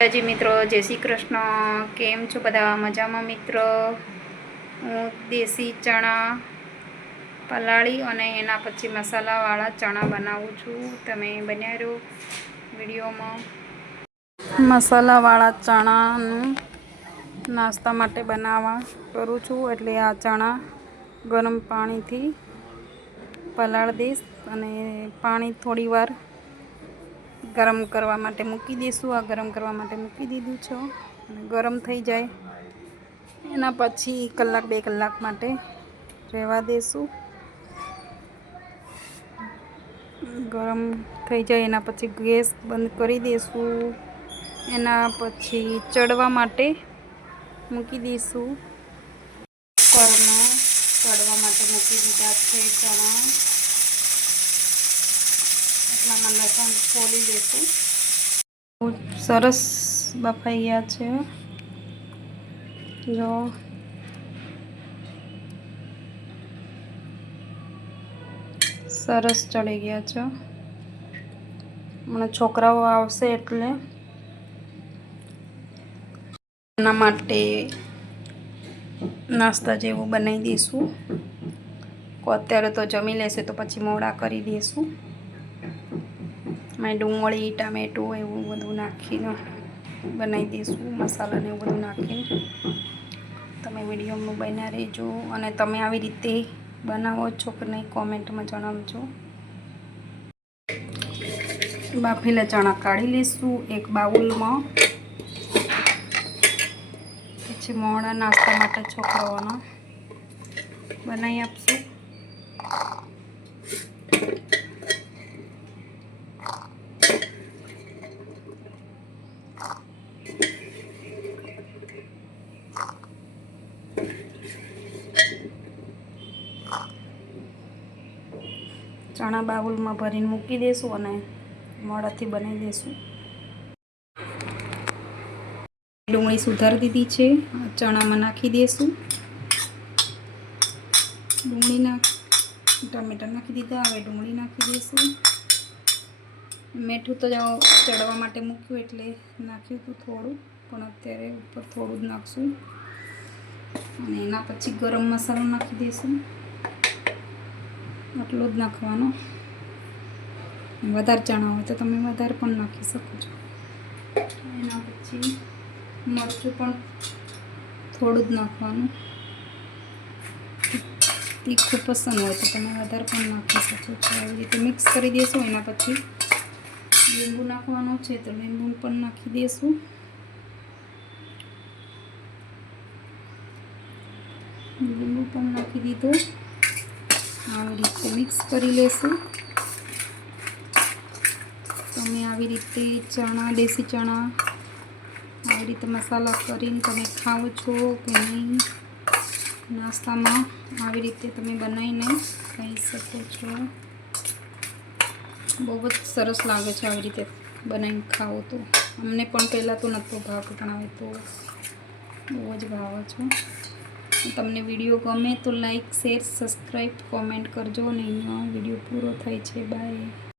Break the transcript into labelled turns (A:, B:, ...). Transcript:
A: જી મિત્રો, જય શ્રી કૃષ્ણ. કેમ છો બધા? મજામાં મિત્રો? હું દેશી ચણા પલાળી અને એના પછી મસાલાવાળા ચણા બનાવું છું. તમે બન્યા રહો વિડીયોમાં. મસાલાવાળા ચણાનું નાસ્તા માટે બનાવવા કરું છું. એટલે આ ચણા ગરમ પાણીથી પલાળ દઈશ અને પાણી થોડી વાર ગરમ કરવા માટે મૂકી દઈશું આ ગરમ કરવા માટે મૂકી દીધું છે. અને ગરમ થઈ જાય. એના પછી કલાક, બે કલાક માટે રહેવા દઈશું ગરમ થઈ જાય એના પછી ગેસ બંધ કરી દઈશું એના પછી ચડવા માટે મૂકી દઈશું કુકરમાં ચડવા માટે મૂકી દીધા છે ચણા. એટલામાં લસણ ખોલી બહુ સરસ બફાઈ ગયા છે. જો. સરસ ચડી ગયા છે. હમણાં છોકરાઓ આવશે એટલે. એના માટે નાસ્તા જેવું બનાવી દઈશું. અત્યારે તો જમી લેશે તો પછી મોડા કરી દઈશું. મેં ડુંગળી, ટામેટું એવું બધું નાખીને બનાવી દઈશું, મસાલાને એવું બધું નાખીને. તમે વિડીયોમાં બન્યા રહેજો અને તમે આવી રીતે બનાવો છો કે નહીં કોમેન્ટમાં જણાવજો. બાફેલા ચણા કાઢી લઈશું એક બાઉલમાં. પછી મોડા નાસ્તા માટે છોકરાઓના બનાવી આપશું. ચણા બાઉલમાં ભરીને મૂકી દઈશું અને મોડાથી બનાવી દઈશું ડુંગળી સુધારી દીધી છે. ચણામાં નાખી દઈશું ડુંગળી નાખ, ટમેટા નાખી દીધા. હવે ડુંગળી નાખી દઈશું મીઠું તો ચડવા માટે મૂક્યું એટલે નાખ્યું હતું થોડું, પણ અત્યારે ઉપર થોડું જ નાખશું. અને એના પછી ગરમ મસાલો નાખી દઈશું આટલું જ નાખવાનો. વધારે ચણા હોય તો તમે વધારે પણ નાખી શકો છો. એના પછી મરચું પણ થોડું જ નાખવાનું. તીખું પસંદ હોય તો તમે વધારે પણ નાખી શકો છો. આવી રીતે મિક્સ કરી દેશું, એના પછી લીંબુ નાખવાનું છે તો લીંબુ પણ નાખી દેશું. લીંબુ પણ નાખી દીધું. આવી રીતે મિક્સ કરી લેશું. તમે આવી રીતે ચણા, દેશી ચણા, આવી રીતે મસાલા કરીને તમે ખાઓ છો કે નહીં, નાસ્તામાં આવી રીતે તમે બનાવીને ખાઈ શકો છો. બહુ જ સરસ લાગે છે આવી રીતે બનાવીને ખાઓ તો. અમને પણ પહેલાં તો નહોતો ભાવ, પણ આવે તો બહુ જ ભાવે છે. તમને વીડિયો ગમે તો લાઈક, શેર સબસ્ક્રાઈબ કોમેન્ટ કરજો અને વીડિયો પૂરો થાય છે. બાય.